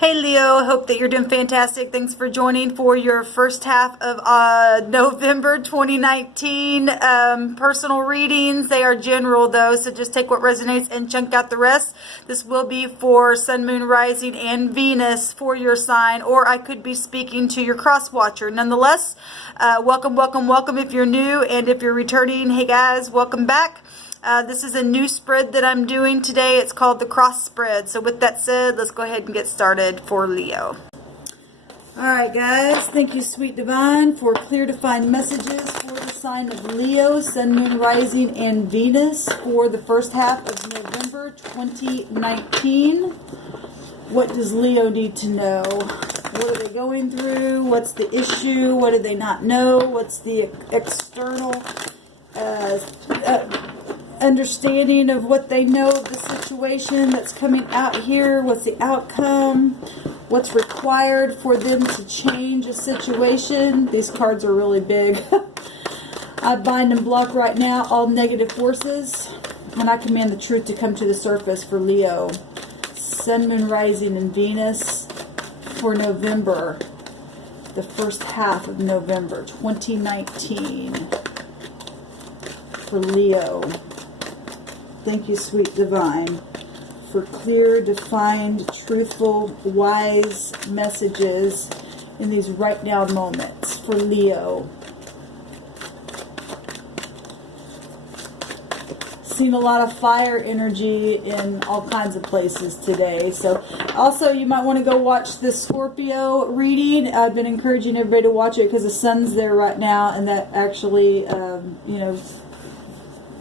Hey Leo, hope that you're doing fantastic. Thanks for joining for your first half of November 2019 personal readings. They are general though, so just take what resonates and chunk out the rest. This will be for Sun, Moon, Rising, and Venus for your sign, or I could be speaking to your cross watcher. Nonetheless, welcome, welcome, welcome if you're new, and if you're returning, hey guys, welcome back. This is a new spread that I'm doing today. It's called the cross spread. So with that said, let's go ahead and get started for Leo. Alright guys, thank you Sweet Divine for clear defined messages for the sign of Leo, Sun, Moon, Rising, and Venus for the first half of November 2019. What does Leo need to know? What are they going through? What's the issue? What do they not know? What's the external understanding of what they know of the situation that's coming out here? What's the outcome? What's required for them to change a situation? These cards are really big. I bind and block right now all negative forces, and I command the truth to come to the surface for Leo, Sun, Moon, Rising, and Venus for November, the first half of November 2019 for Leo. Thank you, Sweet Divine, for clear, defined, truthful, wise messages in these right now moments for Leo. Seen a lot of fire energy in all kinds of places today. So also you might want to go watch the Scorpio reading. I've been encouraging everybody to watch it because the sun's there right now, and that actually, you know,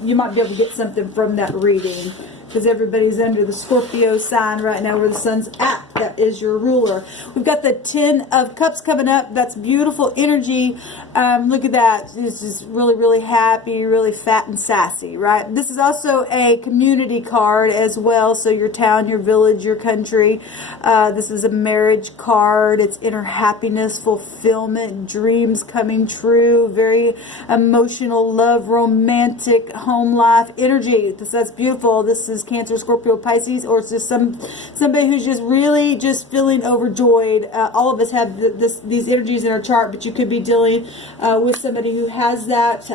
you might be able to get something from that reading because everybody's under the Scorpio sign right now where the sun's at. That is your ruler. We've got the 10 of Cups coming up. That's beautiful energy. Look at that. This is really, really happy, really fat and sassy, right? This is also a community card as well. So your town, your village, your country. This is a marriage card. It's inner happiness, fulfillment, dreams coming true, very emotional, love, romantic, home life energy. That's beautiful. This is Cancer, Scorpio, Pisces, or it's just somebody who's just really just feeling overjoyed. All of us have these energies in our chart, but you could be dealing with somebody who has that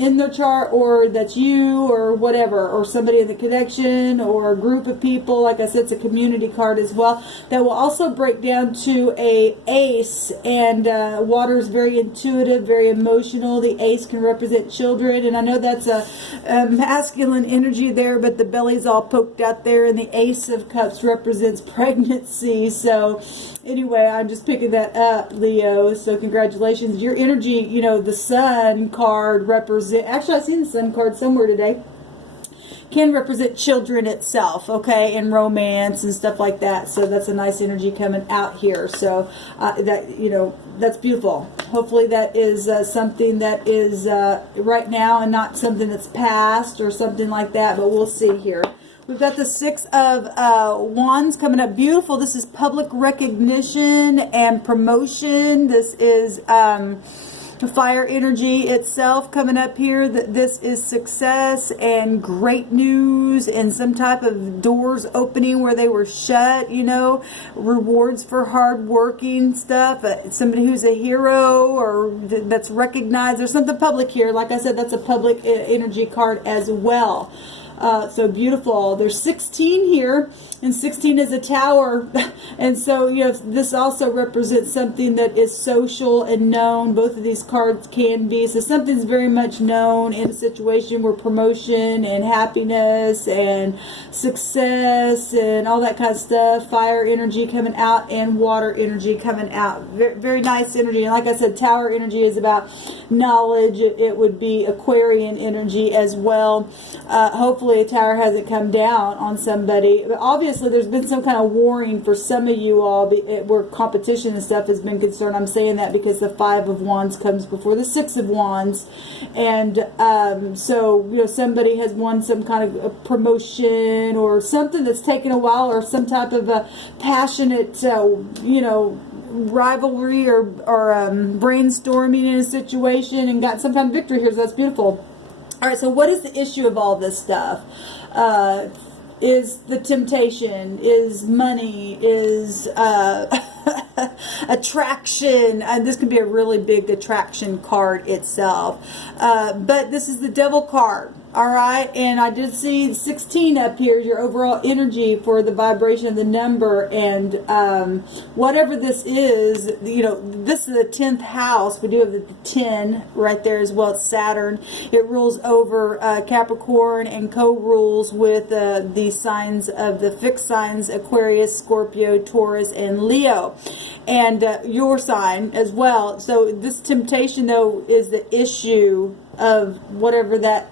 in their chart, or that's you, or whatever, or somebody in the connection, or a group of people. Like I said, it's a community card as well. That will also break down to a ace, and water is very intuitive, very emotional. The ace can represent children, and I know that's a masculine energy there, but the belly's all poked out there, and the Ace of Cups represents pregnancy. So anyway, I'm just picking that up, Leo. So congratulations. Your energy, you know, the Sun card represent, actually I've seen the Sun card somewhere today, can represent children itself, okay, and romance and stuff like that. So that's a nice energy coming out here. So that, you know, that's beautiful. Hopefully that is something that is right now and not something that's past or something like that, but we'll see here. We've got the 6 of Wands coming up. Beautiful. This is public recognition and promotion. This is fire energy itself coming up here. That this is success and great news and some type of doors opening where they were shut, you know, rewards for hard working stuff. Somebody who's a hero or that's recognized. There's something public here. Like I said, that's a public energy card as well. So beautiful. There's 16 here, and 16 is a tower. And so, you know, this also represents something that is social and known. Both of these cards can be. So something's very much known in a situation where promotion and happiness and success and all that kind of stuff. Fire energy coming out and water energy coming out. Very, very nice energy. And like I said, tower energy is about knowledge. It would be Aquarian energy as well. Hopefully a tower hasn't come down on somebody. But obviously there's been some kind of warring for some of you all where competition and stuff has been concerned. I'm saying that because the 5 of Wands comes before the 6 of Wands. And so, you know, somebody has won some kind of a promotion or something that's taken a while, or some type of a passionate, you know, rivalry or brainstorming in a situation and got some kind of victory here. So that's beautiful. All right, so what is the issue of all this stuff? is the temptation, is money, is attraction. This can be a really big attraction card itself. But this is the Devil card. All right, and I did see 16 up here, your overall energy for the vibration of the number, and whatever this is, you know, this is the 10th house. We do have the 10 right there as well. It's Saturn. It rules over Capricorn and co-rules with the signs of the fixed signs, Aquarius, Scorpio, Taurus, and Leo, and your sign as well. So this temptation, though, is the issue of whatever that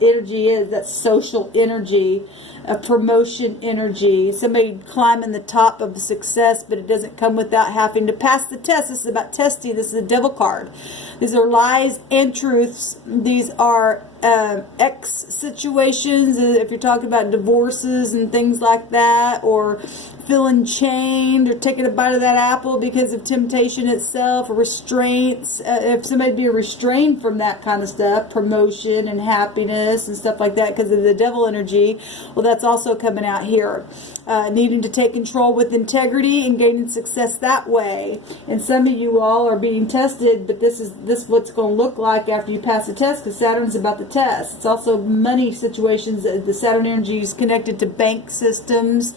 energy is, that social energy, a promotion energy, somebody climbing the top of success, but it doesn't come without having to pass the test. This is about testing. This is a Devil card. These are lies and truths. These are ex situations, if you're talking about divorces and things like that, or feeling chained, or taking a bite of that apple because of temptation itself, or restraints. If somebody be restrained from that kind of stuff, promotion and happiness and stuff like that because of the Devil energy, well, that's also coming out here. Needing to take control with integrity and gaining success that way. And some of you all are being tested, but this is what's going to look like after you pass the test, because Saturn's about the test. It's also money situations. The Saturn energy is connected to bank systems,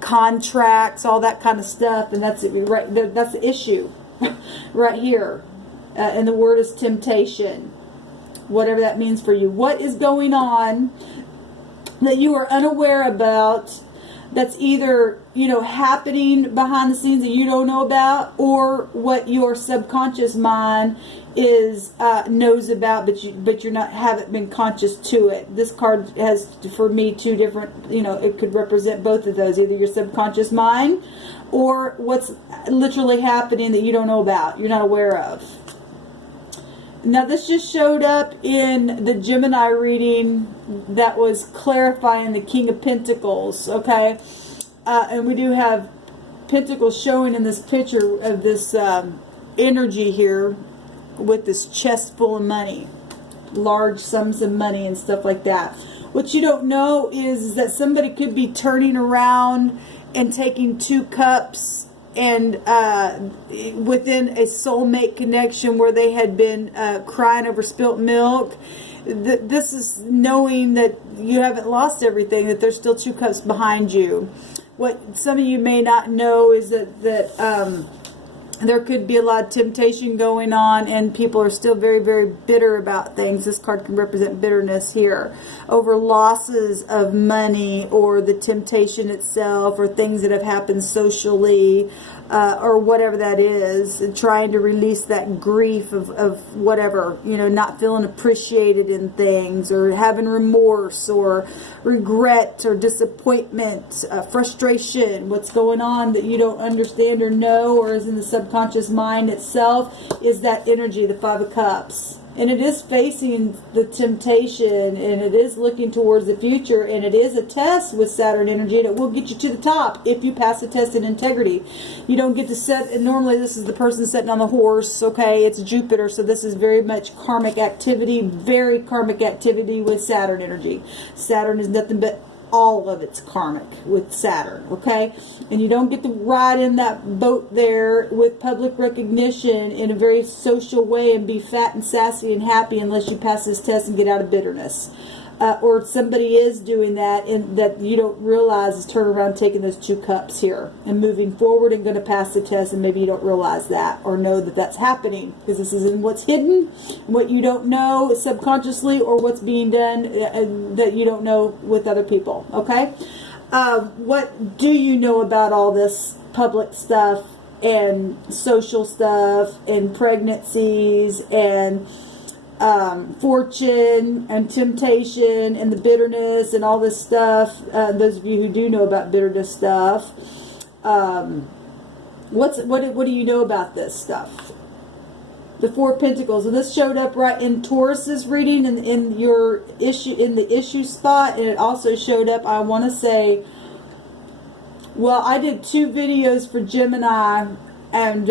contracts, all that kind of stuff, and that's it. Right, that's the issue right here. And the word is temptation, whatever that means for you. What is going on that you are unaware about, that's either, you know, happening behind the scenes that you don't know about, or what your subconscious mind is knows about, but you're not, haven't been conscious to it. This card has, for me, two different, you know, it could represent both of those, either your subconscious mind or what's literally happening that you don't know about, you're not aware of. Now, this just showed up in the Gemini reading that was clarifying the King of Pentacles, okay? And we do have Pentacles showing in this picture of this energy here with this chest full of money, large sums of money and stuff like that. What you don't know is that somebody could be turning around and taking 2 cups and within a soulmate connection where they had been crying over spilt milk. This is knowing that you haven't lost everything, that there's still 2 cups behind you. What some of you may not know is that there could be a lot of temptation going on, and people are still very, very bitter about things. This card can represent bitterness here over losses of money, or the temptation itself, or things that have happened socially, or whatever that is, and trying to release that grief of whatever, you know, not feeling appreciated in things, or having remorse or regret or disappointment, frustration. What's going on that you don't understand or know, or is in the subconscious mind itself, is that energy, the 5 of Cups. And it is facing the temptation, and it is looking towards the future, and it is a test with Saturn energy, and it will get you to the top if you pass the test in integrity. You don't get to set, and normally this is the person sitting on the horse, okay? It's Jupiter, so this is very much karmic activity, very karmic activity with Saturn energy. Saturn is nothing but all of it's karmic with Saturn, okay? And you don't get to ride in that boat there with public recognition in a very social way and be fat and sassy and happy unless you pass this test and get out of bitterness. Or somebody is doing that, and that you don't realize is turning around taking those 2 cups here and moving forward and going to pass the test, and maybe you don't realize that or know that that's happening, because this is in what's hidden, what you don't know subconsciously, or what's being done that you don't know with other people, okay? What do you know about all this public stuff and social stuff and pregnancies and fortune and temptation and the bitterness and all this stuff? Those of you who do know about bitterness stuff, what do you know about this stuff? The 4 of Pentacles, and this showed up right in Taurus's reading, in your issue, in the issue spot, and it also showed up, I want to say, well, I did 2 videos for Gemini, and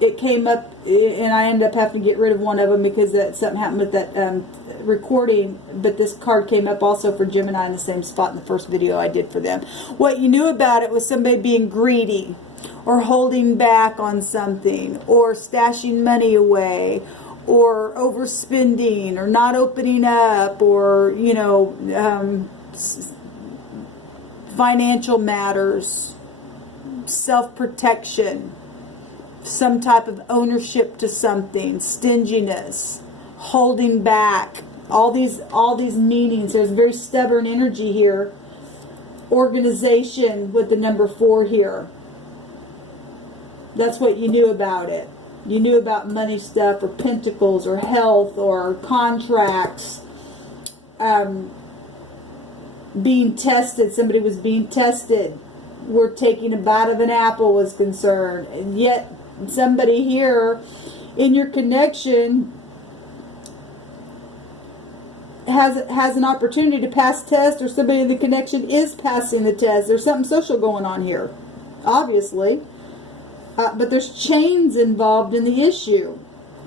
it came up, and I ended up having to get rid of one of them because something happened with that recording. But this card came up also for Gemini in the same spot in the first video I did for them. What you knew about it was somebody being greedy, or holding back on something, or stashing money away, or overspending, or not opening up, or, you know, financial matters, self-protection, some type of ownership to something, stinginess, holding back, all these meanings. There's very stubborn energy here. Organization with the number 4 here. That's what you knew about it. You knew about money stuff, or pentacles, or health, or contracts, being tested. Somebody was being tested. We're taking a bite of an apple was concerned. And yet somebody here in your connection has an opportunity to pass test, or somebody in the connection is passing the test. There's something social going on here, obviously. But there's chains involved in the issue,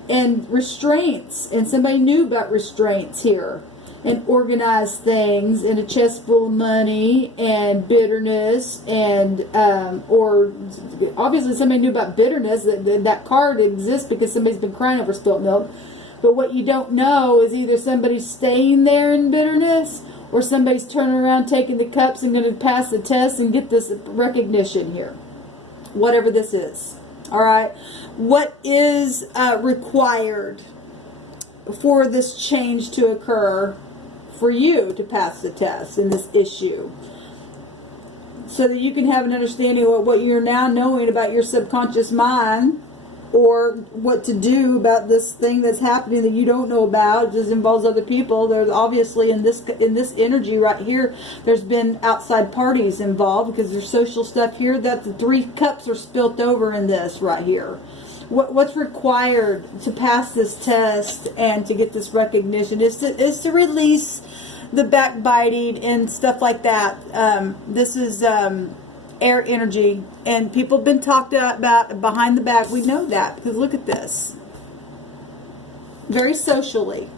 and restraints, and somebody knew about restraints here, and organized things, and a chest full of money, and bitterness, and or obviously somebody knew about bitterness. That card exists because somebody's been crying over spilt milk. But what you don't know is either somebody's staying there in bitterness, or somebody's turning around, taking the cups, and going to pass the test and get this recognition here. Whatever this is. All right. What is required for this change to occur for you to pass the test in this issue, so that you can have an understanding of what you're now knowing about your subconscious mind, or what to do about this thing that's happening that you don't know about. It just involves other people. There's obviously in this energy right here, there's been outside parties involved, because there's social stuff here. That the 3 cups are spilt over in this right here. What's required to pass this test and to get this recognition is to release the backbiting and stuff like that. This is air energy, and people have been talked about behind the back. We know that because look at this. Very socially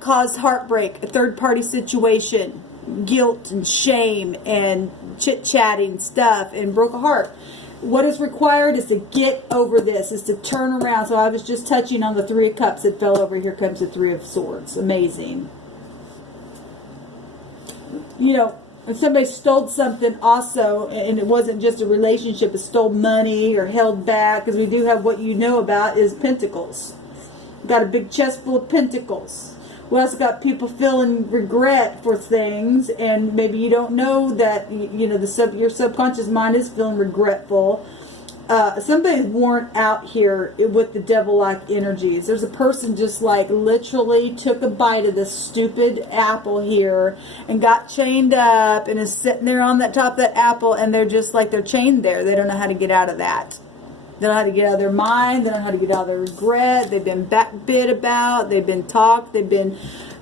caused heartbreak, a third-party situation, guilt and shame and chit-chatting stuff, and broke a heart. What is required is to get over this, is to turn around. So I was just touching on the 3 of Cups that fell over. Here comes the 3 of Swords. Amazing. You know, if somebody stole something also, and it wasn't just a relationship, it stole money or held back, because we do have what you know about is Pentacles. We've got a big chest full of Pentacles. We also got people feeling regret for things, and maybe you don't know that, you know, your subconscious mind is feeling regretful. Somebody's worn out here with the devil-like energies. There's a person just like literally took a bite of this stupid apple here and got chained up and is sitting there on that top of that apple, and they're just like, they're chained there. They don't know how to get out of that. They don't know how to get out of their mind. They don't know how to get out of their regret. They've been backbit about. They've been talked. They've been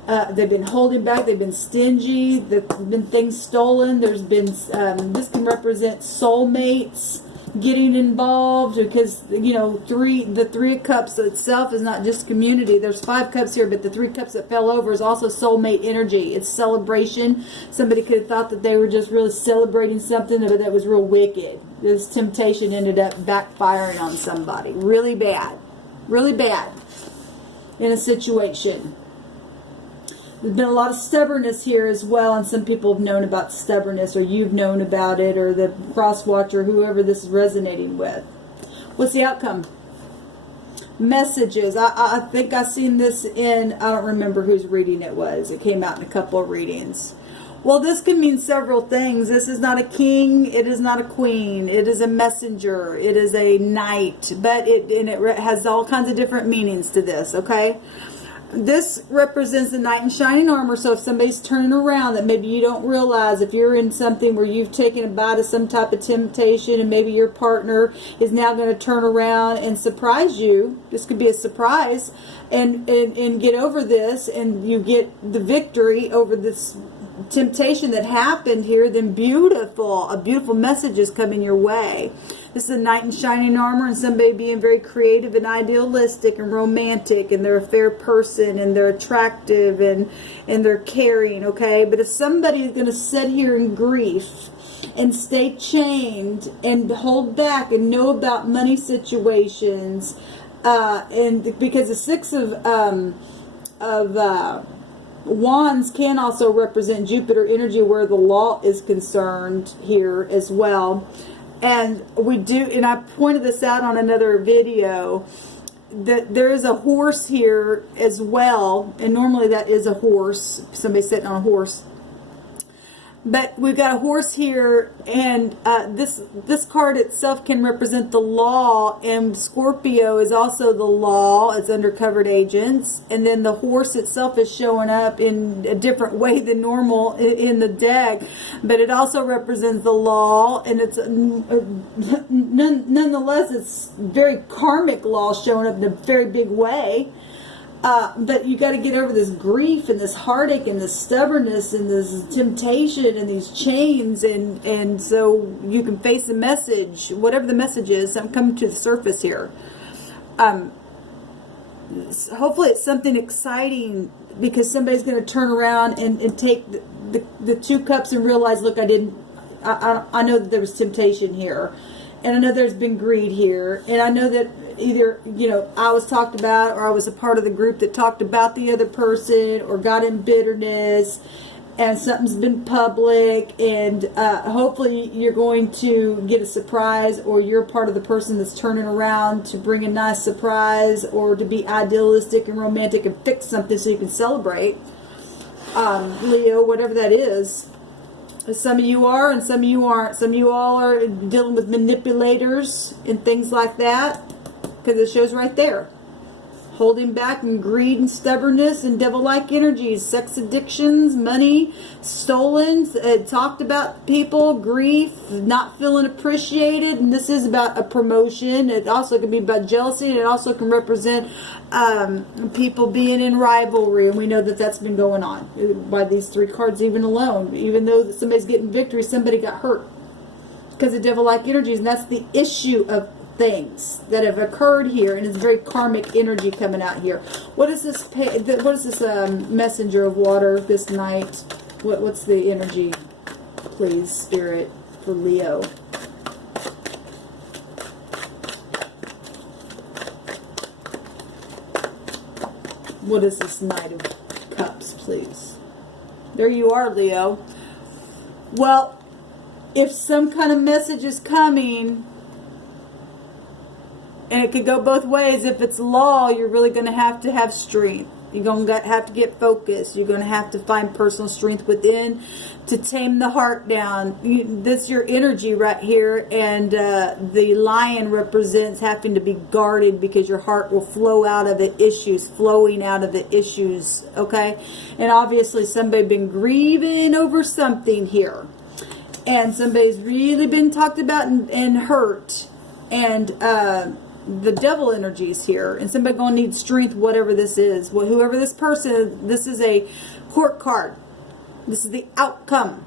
holding back. They've been stingy. There's been things stolen. There's been this can represent soulmates getting involved, because, you know, the 3 of Cups itself is not just community. There's 5 cups here, but the 3 cups that fell over is also soulmate energy. It's celebration. Somebody could have thought that they were just really celebrating something, but that was real wicked. This temptation ended up backfiring on somebody really bad in a situation. There's been a lot of stubbornness here as well, and some people have known about stubbornness, or you've known about it, or the cross watcher, whoever this is resonating with. What's the outcome? Messages. I think I've seen this in, I don't remember whose reading it was. It came out in a couple of readings. Well, this can mean several things. This is not a king. It is not a queen. It is a messenger. It is a knight. But it has all kinds of different meanings to this, okay? This represents the knight in shining armor. So if somebody's turning around that maybe you don't realize, if you're in something where you've taken a bite of some type of temptation, and maybe your partner is now going to turn around and surprise you. This could be a surprise, and get over this, and you get the victory over this temptation that happened here, then a beautiful message is coming your way. This is a knight in shining armor, and somebody being very creative and idealistic and romantic, and they're a fair person, and they're attractive, and they're caring, okay? But if somebody is going to sit here in grief and stay chained and hold back and know about money situations, and because the Six of Wands can also represent Jupiter energy, where the law is concerned here as well. And we do, and I pointed this out on another video, that there is a horse here as well, and normally that is a horse, somebody sitting on a horse. But we've got a horse here, and this card itself can represent the law, and Scorpio is also the law. It's undercovered agents, and then the horse itself is showing up in a different way than normal in the deck, but it also represents the law, and it's nonetheless it's very karmic law showing up in a very big way. But you got to get over this grief and this heartache and this stubbornness and this temptation and these chains, and so you can face the message, whatever the message is. I'm coming to the surface here. Hopefully it's something exciting, because somebody's going to turn around and take the 2 cups and realize, look, I know that there was temptation here, and I know there's been greed here, and I know that either, I was talked about, or I was a part of the group that talked about the other person, or got in bitterness, and something's been public, and hopefully you're going to get a surprise, or you're part of the person that's turning around to bring a nice surprise, or to be idealistic and romantic and fix something so you can celebrate. Leo, whatever that is. Some of you are, and some of you aren't. Some of you all are dealing with manipulators and things like that, because it shows right there. Holding back and greed and stubbornness and devil-like energies, sex addictions, money stolen, talked about people, grief, not feeling appreciated, and this is about a promotion. It also can be about jealousy, and it also can represent people being in rivalry, and we know that that's been going on by these 3 cards even alone. Even though somebody's getting victory, somebody got hurt because of devil-like energies, and that's the issue of things that have occurred here, and it's very karmic energy coming out here. What is this? What is this messenger of water this night? What's the energy, please, Spirit, for Leo? What is this Knight of Cups, please? There you are, Leo. Well, if some kind of message is coming, and it could go both ways. If it's law, you're really going to have strength. You're going to have to get focused. You're going to have to find personal strength within to tame the heart down. This is your energy right here. And the lion represents having to be guarded, because your heart will flow out of the issues, flowing out of the issues. Okay? And obviously somebody been grieving over something here. And somebody's really been talked about and hurt. And the devil energies here, and somebody gonna need strength, whatever this is. Well, whoever this person is, this is a court card. This is the outcome.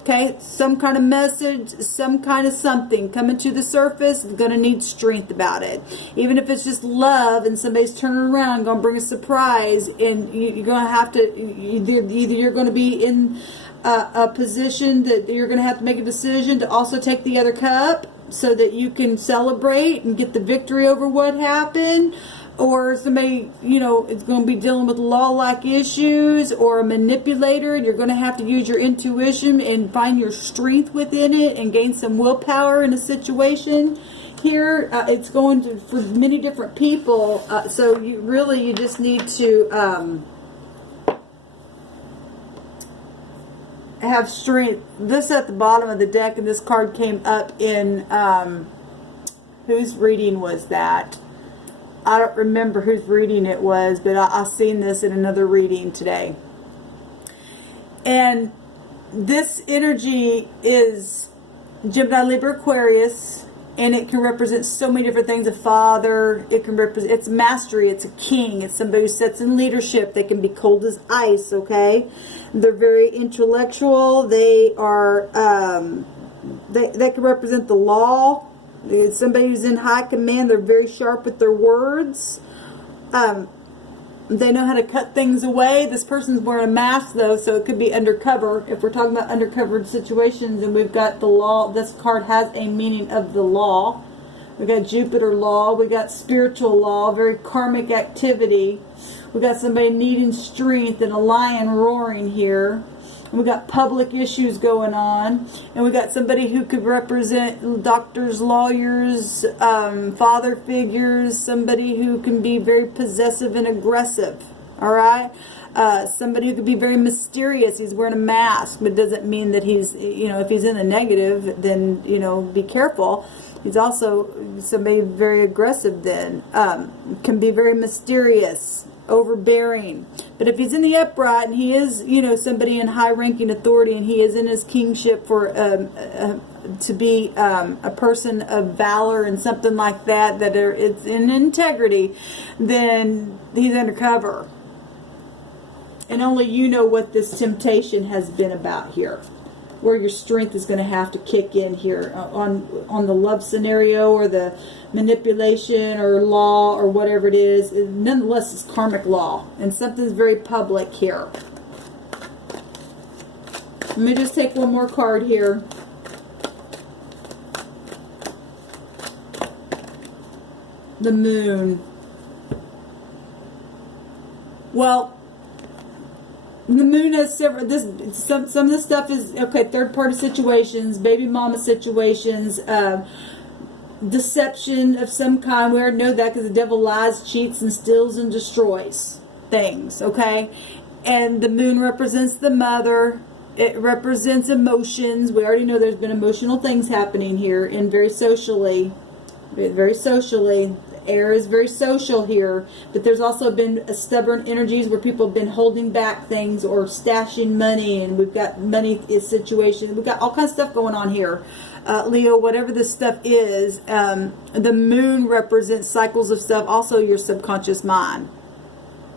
Okay, some kind of message, some kind of something coming to the surface. Gonna need strength about it. Even if it's just love, and somebody's turning around, gonna bring a surprise, and you're gonna have to either you're gonna be in a position that you're gonna have to make a decision to also take the other cup, so that you can celebrate and get the victory over what happened, or somebody, is going to be dealing with law-like issues, or a manipulator, and you're going to have to use your intuition and find your strength within it and gain some willpower in a situation. Here, it's going to, for many different people, so you just need to have strength. This at the bottom of the deck, and this card came up in whose reading was that? I don't remember whose reading it was, but I seen this in another reading today. And this energy is Gemini, Libra, Aquarius, And it can represent so many different things. A father, it can represent, it's mastery, it's a king, it's somebody who sits in leadership. They can be cold as ice, okay? They're very intellectual. They are, they can represent the law. It's somebody who's in high command. They're very sharp with their words. They know how to cut things away. This person's wearing a mask, though, so it could be undercover. If we're talking about undercover situations, and we've got the law, this card has a meaning of the law. We got Jupiter law. We got spiritual law, very karmic activity. We got somebody needing strength and a lion roaring here. We got public issues going on, and we got somebody who could represent doctors, lawyers, father figures, somebody who can be very possessive and aggressive. All right, somebody who could be very mysterious. He's wearing a mask, but it doesn't mean that he's, you know, if he's in the negative, then, you know, be careful. He's also somebody very aggressive. Then can be very mysterious, overbearing. But if he's in the upright and he is, you know, somebody in high-ranking authority, and he is in his kingship for to be a person of valor and something like that, that it's in integrity, then he's undercover. And only you know what this temptation has been about here, where your strength is going to have to kick in here on the love scenario, or the manipulation or law or whatever it is. Nonetheless, it's karmic law, and something's very public here. Let me just take one more card here. The moon. Well, the moon has several. Some of this stuff is okay. Third party situations, baby mama situations, deception of some kind. We already know that because the devil lies, cheats, and steals and destroys things. Okay, and the moon represents the mother. It represents emotions. We already know there's been emotional things happening here, and very socially. Air is very social here, but there's also been stubborn energies where people have been holding back things or stashing money, and we've got money situations. We've got all kinds of stuff going on here. Leo, whatever this stuff is, the moon represents cycles of stuff, also your subconscious mind.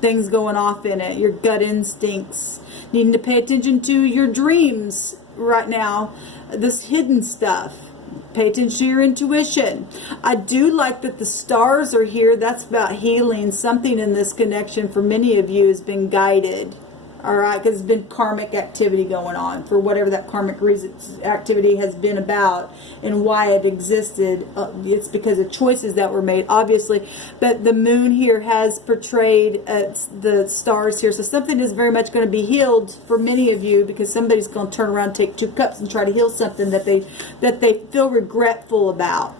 Things going off in it, your gut instincts, needing to pay attention to your dreams right now, this hidden stuff. Pay attention to your intuition. I do like that the stars are here. That's about healing. Something in this connection for many of you has been guided. All right, because there's been karmic activity going on for whatever that karmic activity has been about and why it existed. It's because of choices that were made, obviously. But the moon here has portrayed the stars here. So something is very much going to be healed for many of you, because somebody's going to turn around, take 2 cups, and try to heal something that they feel regretful about.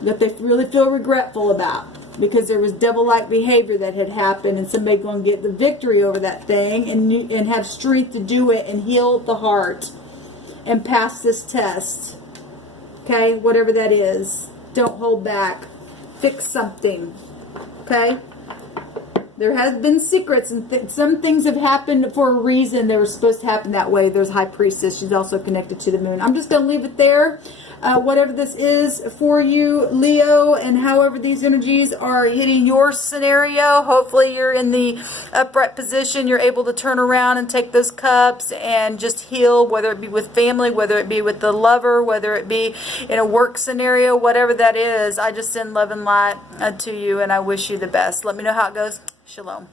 That they really feel regretful about. Because there was devil-like behavior that had happened, and somebody going to get the victory over that thing and have strength to do it and heal the heart and pass this test. Okay? Whatever that is. Don't hold back. Fix something. Okay? There has been secrets, and some things have happened for a reason. They were supposed to happen that way. There's High Priestess. She's also connected to the moon. I'm just going to leave it there. Whatever this is for you, Leo, and however these energies are hitting your scenario, hopefully you're in the upright position. You're able to turn around and take those cups and just heal, whether it be with family, whether it be with the lover, whether it be in a work scenario, whatever that is. I just send love and light to you, and I wish you the best. Let me know how it goes. Shalom.